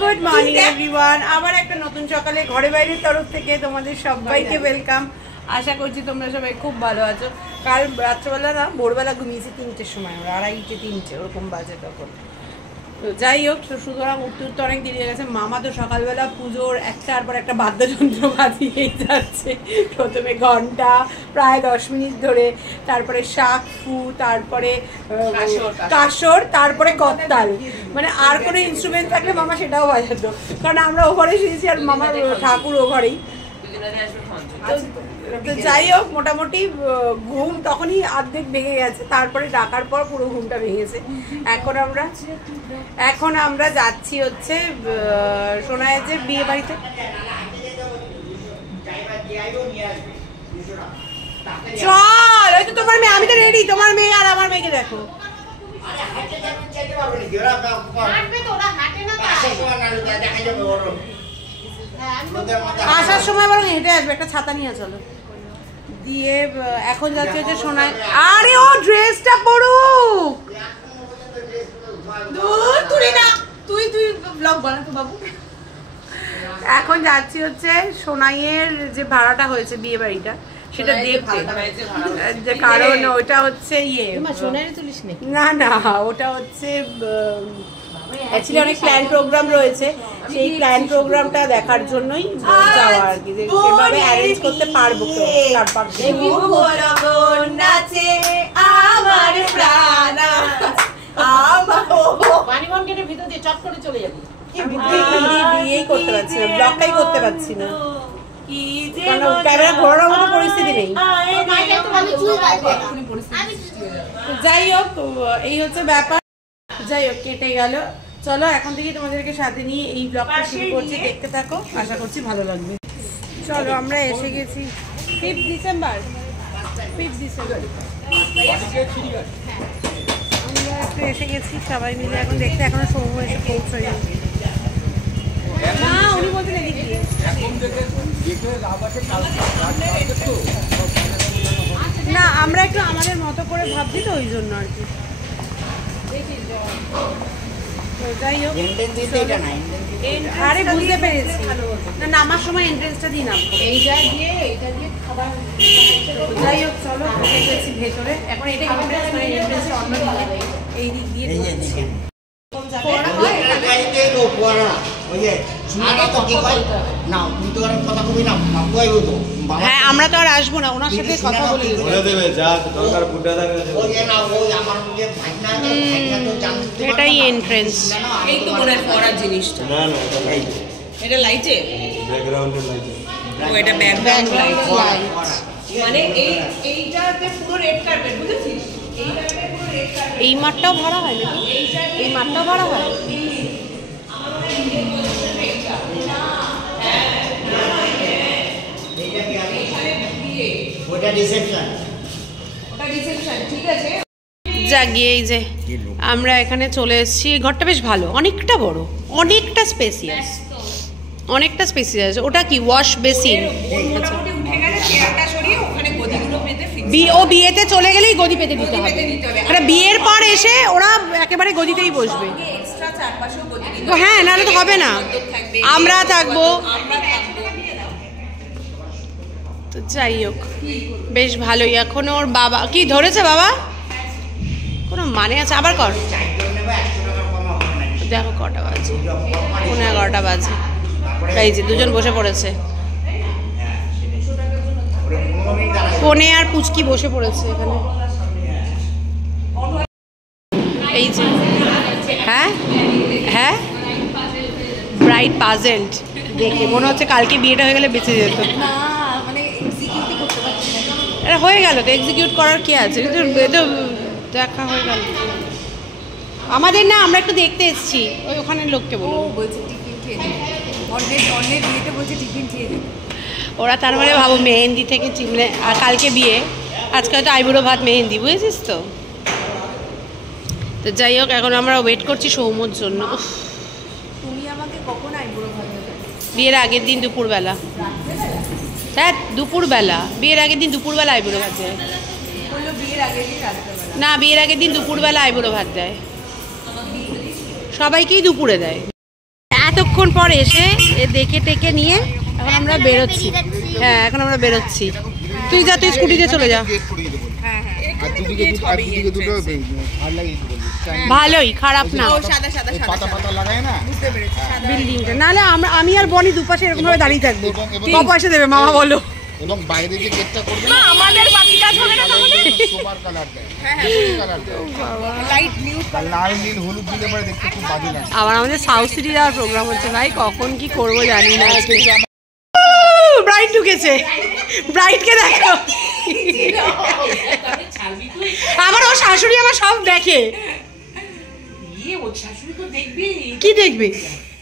Good morning everyone. আবার একটা নতুন সকালে ঘরে বাইরের তরফ থেকে তোমাদের সবাইকে ওয়েলকাম। আশা করছি তোমরা সবাই খুব ভালো আছো। কাল রাত্রেবেলা না ভোরবেলা ঘুমিয়েছি 3টের সময়, আমরা 2:30-3টে ওরকম বাজে তখন। তো যাই হোক, সুতরাং উঠতে উঠতে অনেক দেরি হয়ে গেছে। মামা তো সকালবেলা পুজোর একটার পর একটা বাদ্যযন্ত্র বাজিয়েই যাচ্ছে। প্রথমে ঘন্টা প্রায় 10 মিনিট ধরে, তারপরে শাক ফু, তারপরে কাসর, তারপরে করতাল। মানে আর কোনো ইনস্ট্রুমেন্ট থাকলে মামা সেটাও বাজাতো, কারণ আমরা ও ঘরে শুয়েছি আর মামার ঠাকুর ও ঘরেই। তো যাই হোক, মোটামুটি ঘুম তখনই অর্ধেক ভেঙে গেছে, তারপরে ডাকার পর পুরো ঘুমটা ভেঙেছে। এখন আমরা যাচ্ছি হচ্ছে শোনা যাচ্ছে বিয়ে বাড়িতে। চল, ওই তো তোমার মেয়ে, আমি তো রেডি। তোমার মেয়ে আর আমার মেয়েকে দেখো। আসার সময় বরং হেঁটে আসবে, একটা ছাতা নিয়ে চলো। দিয়ে এখন যাচ্ছে হচ্ছে সোনায়। আরে ও ড্রেসটা পরুক। তুই ব্লগ বানাতো বাবু। এখন যাচ্ছি হচ্ছে সোনাইয়ের যে ভাড়াটা হয়েছে বিয়ে বাড়িটা, সেটা দেখতে। কারণ ওটা হচ্ছে না না, ওটা হচ্ছে অ্যাকচুয়ালি অনেক প্ল্যান প্রোগ্রাম রয়েছে, সেই প্ল্যান প্রোগ্রামটা দেখার জন্যই যাওয়া আর কি, সেভাবে অ্যারেঞ্জ করতে পারবো। বিয়েই করতে পারছি না, ব্লগটাই করতে পারছি না, ক্যামেরা ঘোরানোর মতো পরিস্থিতি নেই। যাই হোক, এই হচ্ছে ব্যাপার। যাই হোক, কেটে গেল। চলো এখন থেকে তোমাদেরকে সাথে নিয়ে এই ব্লগটা শুরু করছি, দেখতে থাকো, আশা করছি ভালো লাগবে। চলো, আমরা এসে গেছি 5 ডিসেম্বর। আমরা একটু এসে গেছি সবাই মিলে এখন দেখতে। এখনো সৌম্য এসে পৌঁছায় না, উনি বলছেন এদিকে না, আমরা একটু আমাদের মতো করে ভাবছি তো, ওই জন্য আর কি। যাই হোক, আরে বুঝতে পেরেছি, না নামার সময় এন্ট্রেন্সটা দিই না, যাই হোক চলো গেছি ভেতরে। এখন এটা এন্ট্রেন্সটা অন্য দিকে, এই দিক দিয়ে ঢুকছি। হ্যাঁ, আমরা তো আর আসবো না, ওনার সাথে কথা বলে এটাই এন্ট্রেন্স। এই তো মনে হয় পড়ার জিনিসটা, না না এটা লাইটে ব্যাকগ্রাউন্ডের লাইটে, ও এটা ব্যাকগ্রাউন্ড লাইট। মানে এইটাতে পুরো রেড কার্পেট, বুঝেছিস? এইটাতে পুরো রেড কার্পেট। এই মাঠটাও ভাড়া হয় নাকি? এই মাঠটাও ভাড়া হয়? জাগিয়ে এই যে আমরা এখানে চলে এসেছি। ঘরটা বেশ ভালো, অনেকটা বড়, অনেকটা স্পেসিয়াস, ওটা কি ওয়াশ বেসিন? ও বিয়েতে চলে গেলেই গদি পেতে দিতে হবে, মানে বিয়ের পর এসে ওরা একেবারে গদিতেই বসবে। হ্যাঁ, নাহলে তো হবে না, আমরা থাকবো। তো যাই হোক, বেশ ভালোই। এখন ওর বাবা কি ধরেছে, বাবা কোনো মানে আছে? আবার কর, দেখো কটা বাজে, 11:30 বাজে। এই যে দুজন বসে পড়েছে, কোনে আর পুচকি বসে পড়েছে এখানে। এই যে হ্যাঁ হ্যাঁ, ব্রাইট পাজেন্ট দেখে মনে হচ্ছে কালকে বিয়েটা হয়ে গেলে বেঁচে যেত। এটা হয়ে গেল তো, এক্সিকিউট করার কি আছে? এটা দেখা হয়ে গেল আমাদের। না, আমরা একটু দেখতে এসেছি, ওই ওখানের লোককে বলবো, ওরা তার মানে ভাবো মেহেন্দি থেকে চিমলে। আর কালকে বিয়ে, আজকে হয়তো আইবুড়ো ভাত মেহেন্দি, বুঝেছিস তো? তো যাই হোক, এখন আমরা ওয়েট করছি সৌম্যর জন্য। তুমি আমাকে কখন আইবুড়ো ভাত দেবে? বিয়ের আগের দিন দুপুরবেলা। হ্যাঁ, দুপুরবেলা, বিয়ের আগের দিন দুপুরবেলা আইবুড়ো ভাত দেয় না, বিয়ের আগের দিন দুপুরবেলা আইবুড়ো ভাত দেয়, সবাইকেই দুপুরে দেয়। এত এতক্ষণ পর এসে দেখে টেকে নিয়ে এখন আমরা বেরোচ্ছি। হ্যাঁ এখন আমরা বেরোচ্ছি। তুই যা, তুই স্কুটিতে চলে যা। ভালোই, খারাপ না বিল্ডিংটা। নাহলে আমি আর বনি দুপাশে এরকম ভাবে দাঁড়িয়ে থাকবো। ক পয়সা দেবে মামা বলো? এবং বাইরে যে গেটটা করবে না আমাদের বাকি কাজ হবে না তাহলে। সুপার কালার দেয়। হ্যাঁ কালার দেয়। লাইট নীল, লাল নীল হলুদ দিলে পরে দেখতে খুব বাজে লাগে। আবার আমাদের সাউথ সিটি যাওয়ার প্রোগ্রাম হচ্ছে ভাই, কখন কি করবো জানি না। ব্রাইট ঢুকেছে, ব্রাইটকে দেখো। আবার ও শাশুড়ি আমার সব দেখে। কি দেখবে?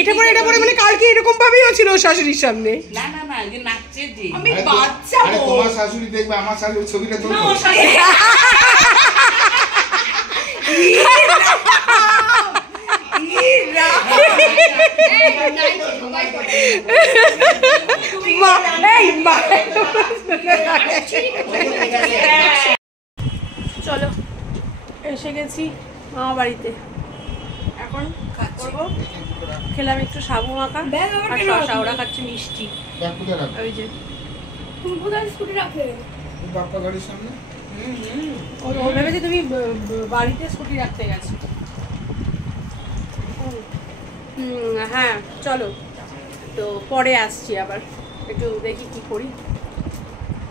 এটা পরে মানে কালকে এরকম ভাবেই ছিল ওর শাশুড়ির সামনে। না না না, যে নাচছে যে আমি বাচ্চা। আরে তোমার শাশুড়ি দেখবে, আমার শাশুড়ির ছবিটা তো না। চলো এসে গেছি মামা বাড়িতে। এখন করবো, খেলাম একটু সাবু মাখা আর শসা, ওরা খাচ্ছে মিষ্টি। ওই যে গাড়ির সামনে ও ভেবেছে তুমি বাড়িতে স্কুটি রাখতে গেছো। হ্যাঁ চলো, তো পরে আসছি, আবার একটু দেখি কি করি,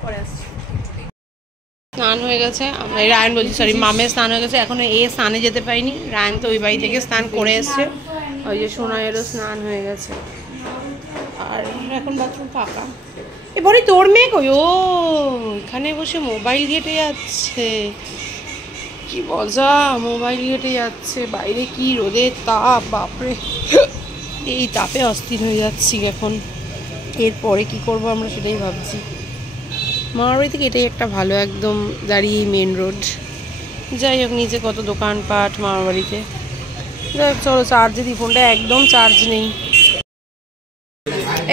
পরে আসছি। স্নান হয়ে গেছে, রায়ন বলছি সরি মামের স্নান হয়ে গেছে। এখনো স্নানে যেতে পারিনি, রায়ন তো ওই বাড়ি থেকে স্নান করে এসছে। ওই যে সোনাইয়েরও স্নান হয়ে গেছে, আর এখন বাথরুম ফাঁকা। এবারে তোর মেয়ে কই? ও এখানে বসে মোবাইল ঘেটে যাচ্ছে, কি মজা, মোবাইল ঘেটে যাচ্ছে। বাইরে কি রোদের তাপ, বাপরে, এই তাপে অস্থির হয়ে যাচ্ছি এখন। এরপরে কি করব আমরা সেটাই ভাবছি। মামার বাড়ি থেকে এটাই একটা ভালো, একদম দাঁড়িয়ে মেন রোড। যাই হোক, নিচে কত দোকানপাট মামার বাড়িতে। চলো চার্জে দিই ফোনটা, একদম চার্জ নেই।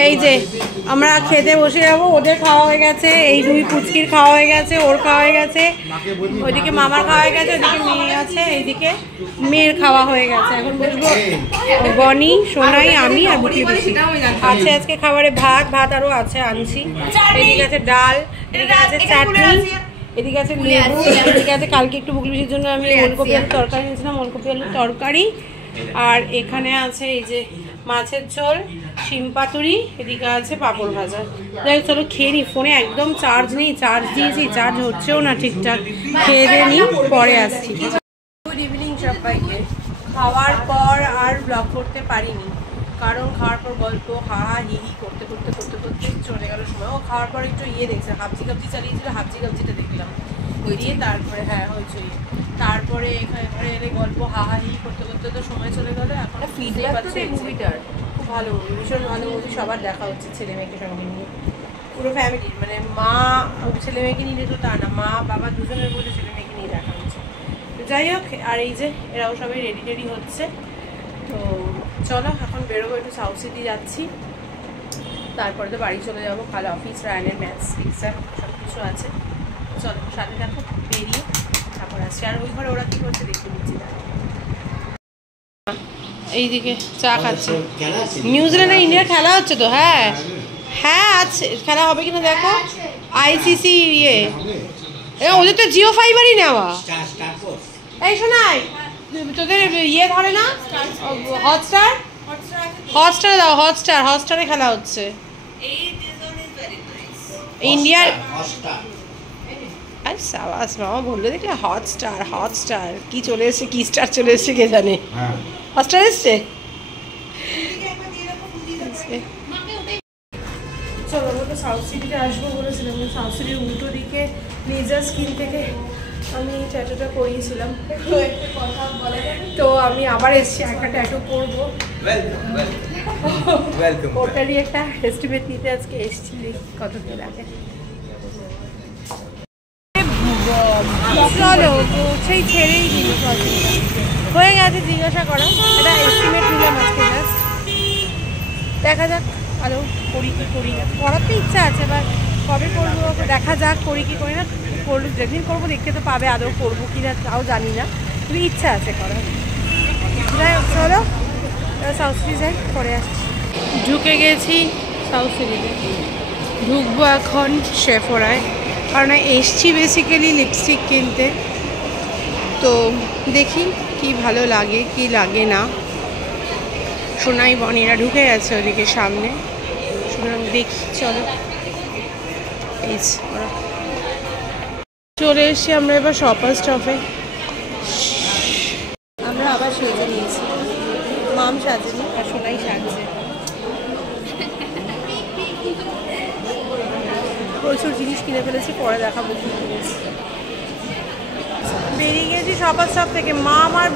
এই যে আমরা খেতে বসে যাবো, ওদের খাওয়া হয়ে গেছে, এই দুই পুচকির খাওয়া হয়ে গেছে, ওর খাওয়া হয়ে গেছে, ওইদিকে মামার খাওয়া হয়ে গেছে, ওইদিকে মেয়ে আছে, এইদিকে মেয়ের খাওয়া হয়ে গেছে। এখন বসবো বনি, সোনাই, আমি আর বুটি বুটি আছে। আজকে খাবারে ভাত আরও আছে, আনছি। এদিকে আছে ডাল, এদিকে আছে চাটনি, এদিকে আছে লেবু, এদিকে আছে কালকে একটু বুকলির জন্য আমি ওলকপি আলুর তরকারি নিয়েছিলাম, ওলকপি আলুর তরকারি। আর এখানে আছে এই যে মাছের ঝোল, শিম পাতুরি, এদিকে আছে পাঁপড় ভাজা। যাই চলো খেয়ে নিই, ফোনে একদম চার্জ নেই, চার্জ দিয়েছি চার্জ হচ্ছেও না ঠিকঠাক। খেয়ে দিয়ে নিই, পরে আসছি। গুড ইভিনিং সবাইকে। খাওয়ার পর আর ব্লগ করতে পারিনি, কারণ খাওয়ার পর গল্প হা হি করতে করতে চলে গেল সময়। ও খাওয়ার পর একটু দেখছে, হাবজি কাবজি চালিয়েছিল, হাবজি কাবজিটা দেখলাম। ওই দিয়ে তারপরে হয়েছে, তারপরে এখানে এলে গল্প হা হি করতে তো সময় চলে গেলো। এখন ফিডব্যাক পাচ্ছি মুভিটার, খুব ভালো মুভি, ভীষণ ভালো মুভি। সবার দেখা হচ্ছে, ছেলে মেয়েকে সঙ্গে নিয়ে, পুরো ফ্যামিলির, মানে মা ছেলে মেয়েকে নিয়ে তো তা না, মা বাবা দুজনের বলে ছেলে মেয়েকে নিয়ে দেখা হচ্ছে। তো যাই হোক, আর এই যে এরাও সবাই রেডি হচ্ছে। তো চলো এখন বেরোবো, একটু সাউথ সিটি যাচ্ছি, তারপরে তো বাড়ি চলে যাবো। কাল অফিস, রায়নের ম্যাথস এক্সাম সব কিছু আছে। চলো সাথে দেখো, বেরিয়ে তারপর আসছি। আর ওই ঘরে ওরা কি করছে দেখতে দিচ্ছি। এইদিকে চা খাচ্ছে, নিউজিল্যান্ড আর ইন্ডিয়ার খেলা হচ্ছে তো। হ্যাঁ আছে, খেলা হবে কিনা দেখো। ICC ওদের তো জিও ফাইবারই নেওয়া। এই শোনাই, তোদের ধরে না হটস্টারে দাও, হটস্টারে খেলা হচ্ছে ইন্ডিয়ার। আর সাবাস মামা বললো দেখলে, হটস্টার কি চলে এসছে, কি স্টার চলে এসছে কে জানে। হটস্টার এসছে। চলো আমরা তো সাউথ সিটিতে আসবো বলেছিলাম, সাউথ সিটির উল্টো দিকে নিজের স্কিন থেকে আমি ট্যাটুটা করিয়েছিলাম। তো আমি আবার এসছি, একটা ট্যাটু করবো, ওটারই একটা এস্টিমেট নিতে আজকে এসছি, কত কি লাগে। চলো সেই ছেড়েই দিল, হয়ে গেছে জিজ্ঞাসা করা, এটা এস্টিমেট নিলাম আজকে জাস্ট। দেখা যাক আরও করি কি করি না, করার তো ইচ্ছা আছে, এবার কবে করবো দেখা যাক, করি কি করি না। করবো যেদিন করবো দেখতে তো পাবে, আদৌ করবো কি না তাও জানি না, কিন্তু ইচ্ছা আছে করার। চলো সাউথ সিটি যাই, পরে আসছি। ঢুকে গেছি সাউথ সিটিতে, ঢুকবো এখন শেফোরায়, কারণ এসছি বেসিক্যালি লিপস্টিক কিনতে। তো দেখি কি ভালো লাগে কি লাগে না। সোনাই বনিরা ঢুকে গেছে ওদিকে সামনে, সুতরাং দেখি চলো। এই ওরা চলে এসছি আমরা এবার শপার স্টপে। আমরা আবার সেজে নিয়েছি, মাম সাজেনি আর সোনাই সাজছে। প্রচুর জিনিস কিনে ফেলেছি, পরে দেখাবো কি কিনেছি। বেরিয়ে গেছি শপার স্টপ থেকে, মাম আর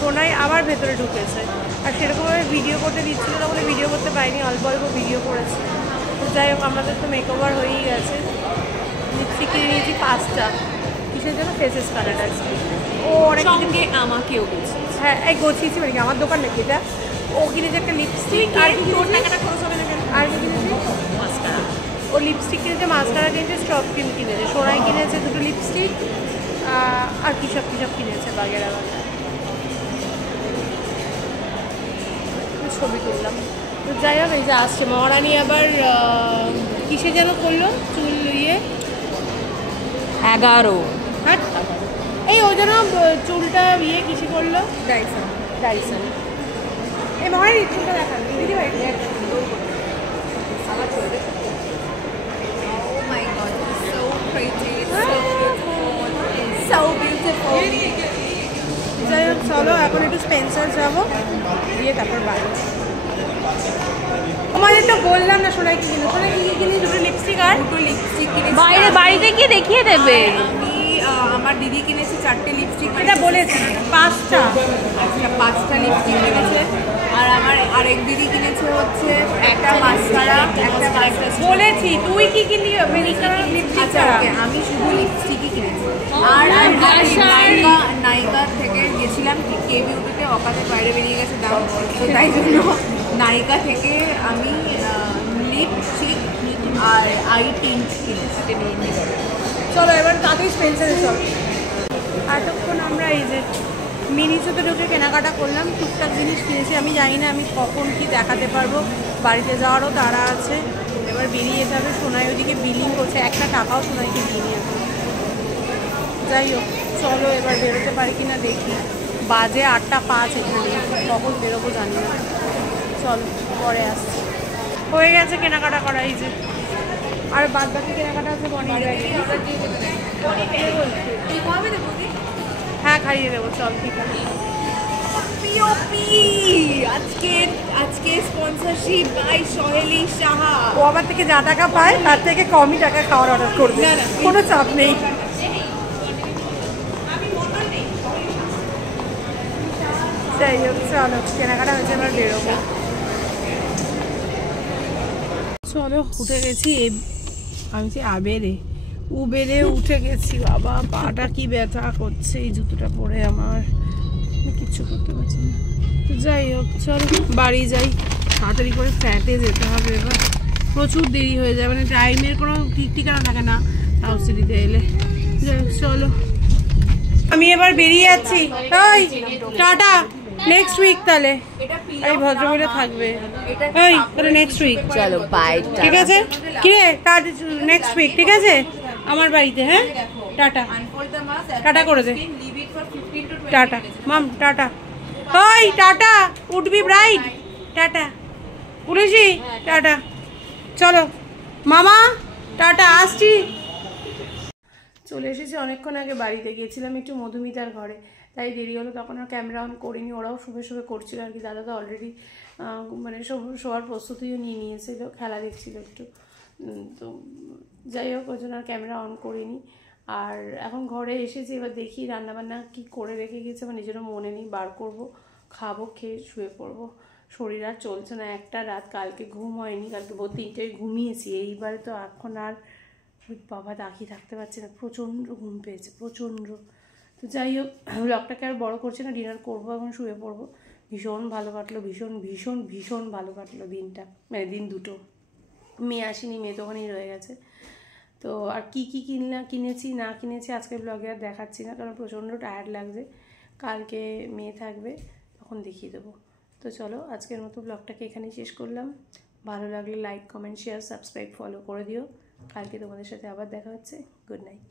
সোনাই আবার ভেতরে ঢুকেছে। আর সেরকমভাবে ভিডিও করতে দিচ্ছিল না বলে ভিডিও করতে পারিনি, অল্প অল্প ভিডিও করেছে। যাই হোক, আমাদের তো মেকওভার হয়েই গেছে। লিপস্টিক কিনে নিয়েছি 5টা, কিসের জন্য? ফেসেস কালার আছে। ও অনেক সঙ্গে আমাকেও গেছি। হ্যাঁ, এই গছিয়েছি মানে কি আমার দোকান নাকি এটা? ও কিনেছে একটা লিপস্টিক, আর কি তোর টাকাটা খরচ হবে না কেন? আর কি কিনেছি? মাস্কারা। ও লিপস্টিক কিনেছে, মাস্কারা কিনেছে, স্টপ ক্রিম কিনেছে, সোনাই কিনেছে 2টো লিপস্টিক, আর কী সব কিনেছে বাগেরা বাগেরা। ছবি তুললাম। তো যাই হোক, এই যে আসছে মহারানী আবার কিসে যেন করলো চুল ইয়ে 11 হ্যাঁ, এই ও যেন চুলটা ইয়ে কিসে করলো? ডাইসন। এই মহারানী চুলটা দেখান দিদি ভাই। যাই হোক, চলো এখন একটু স্পেন্সার যাবো, দিয়ে তারপর বাড়ি। আমাদের তো বললাম না সোনাই কি কিনে, সোনাই কি কিনে? 2টো লিপস্টিক আর 2টো লিপস্টিক কিনে। বাইরে বাড়িতে গিয়ে দেখিয়ে দেবে। আমি আমার দিদি কিনেছে 4টে লিপস্টিক, এটা বলেছি 5টা। আচ্ছা 5টা লিপস্টিক কিনেছে। আর আমার আরেক দিদি কিনেছে হচ্ছে একটা মাস্কারা, একটা মাস্কারা। বলেছি তুই কি কিনলি? লিপস্টিক আচ্ছা ওকে, আমি শুধু লিপস্টিকই কিনেছি। আর নায়িকা থেকে গেছিলাম কে বিউটিতে, অকাতের বাইরে বেরিয়ে গেছে দাম, তো তাই জন্য নায়িকা থেকে আমি লিপস্টিক আর আই টিন্ট কিনেছি। চলো এবার তাতেই স্পেন্সারে চলো। এতক্ষণ আমরা এই যে মিনিসোতে ঢুকে কেনাকাটা করলাম, টুকটাক জিনিস কিনেছি। আমি জানি না আমি কখন কি দেখাতে পারবো, বাড়িতে যাওয়ারও তাড়া আছে। এবার বেরিয়ে যেতে হবে। সোনাই ওদিকে বিলিং করছে, একটা টাকাও সোনাইকে দিইনি এখন। যাই হোক, চলো এবার বেরোতে পারি কি না দেখি। বাজে 8:05 এখানে, কখন বেরোবো জানি না। চলো পরে আসছি। হয়ে গেছে কেনাকাটা করা, এই যে আর বাদ বাকি কেনাকাটা আছে বনির ব্যাগে। হ্যাঁ খাইয়ে দেবো, চল ঠিক আছে। আজকে স্পন্সরশিপ বাই সহেলি সাহা। ও আমার থেকে যা টাকা পায় তার থেকে কমই টাকা খাওয়ার অর্ডার করবে, কোনো চাপ নেই। যাই হোক চলো, কেনাকাটা হয়েছে, এবার বেরোবো। চলো উঠে গেছি, আমি উবেরে উঠে গেছি। বাবা পাটা কি ব্যথা করছে এই জুতোটা পরে, আমার কিচ্ছু করতে পারছি না। তো যাই হোক চলো বাড়ি যাই, তাড়াতাড়ি করে ফ্ল্যাটে যেতে হবে। এবার প্রচুর দেরি হয়ে যায়, মানে টাইমের কোনো ঠিক ঠিকানা থাকে না সাউথ সিটিতে এলে। যাই হোক চলো, আমি এবার বেরিয়ে যাচ্ছি। ওই টাটা, নেক্সট উইক তাহলে এই ভদ্রমহিলা থাকবে। ওই তাহলে নেক্সট উইক চলো বাই। ঠিক আছে? কিরে নেক্সট উইক ঠিক আছে আমার বাড়িতে। হ্যাঁ টাটা, টাটা করে দে, টাটা মাম, টাটা। ওই টাটা, উঠবি ব্রাইড, টাটা উঠেছি, টাটা। চলো মামা, টাটা, আসছি। চলে এসেছি অনেকক্ষণ আগে, বাড়িতে গিয়েছিলাম একটু মধুমিতার ঘরে, তাই দেরি হলো। তখন আর ক্যামেরা অন করিনি, ওরাও শুভে শুভে করছিল আর কি। দাদা তো অলরেডি মানে শোয়ার প্রস্তুতিও নিয়ে নিয়েছিল, খেলা দেখছিল একটু। তো যাই হোক, ওই জন্য আর ক্যামেরা অন করিনি। আর এখন ঘরে এসেছি, এবার দেখি রান্নাবান্না কি করে রেখে গেছে, আমার নিজেরও মনে নেই। বার করব, খাবো, খেয়ে শুয়ে পড়বো। শরীর আর চলছে না, একটা রাত কালকে ঘুম হয়নি, কালকে 3টায় ঘুমিয়েছি। এইবারে তো এখন আর বাবা তাকিয়ে থাকতে পারছি না, প্রচণ্ড ঘুম পেয়েছে, প্রচণ্ড। তো যাই হোক, ব্লগটাকে আর বড় করছে না, ডিনার করবো, এখন শুয়ে পড়বো। ভীষণ ভালো কাটলো, ভীষণ ভীষণ ভীষণ ভালো কাটলো দিনটা, মানে দিন দুটো। মেয়ে আসেনি, মেয়ে তো ওখানেই রয়ে গেছে। তো আর কি কিনেছি না কিনেছি আজকের ব্লগে আর দেখাচ্ছি না, কারণ প্রচণ্ড টায়ার্ড লাগছে। কালকে মেয়ে থাকবে, তখন দেখিয়ে দেবো। তো চলো আজকের মতো ব্লগটাকে এখানেই শেষ করলাম। ভালো লাগলে like, comment, share, subscribe, follow করে দিও। কালকে তোমাদের সাথে আবার দেখা হচ্ছে। Good night.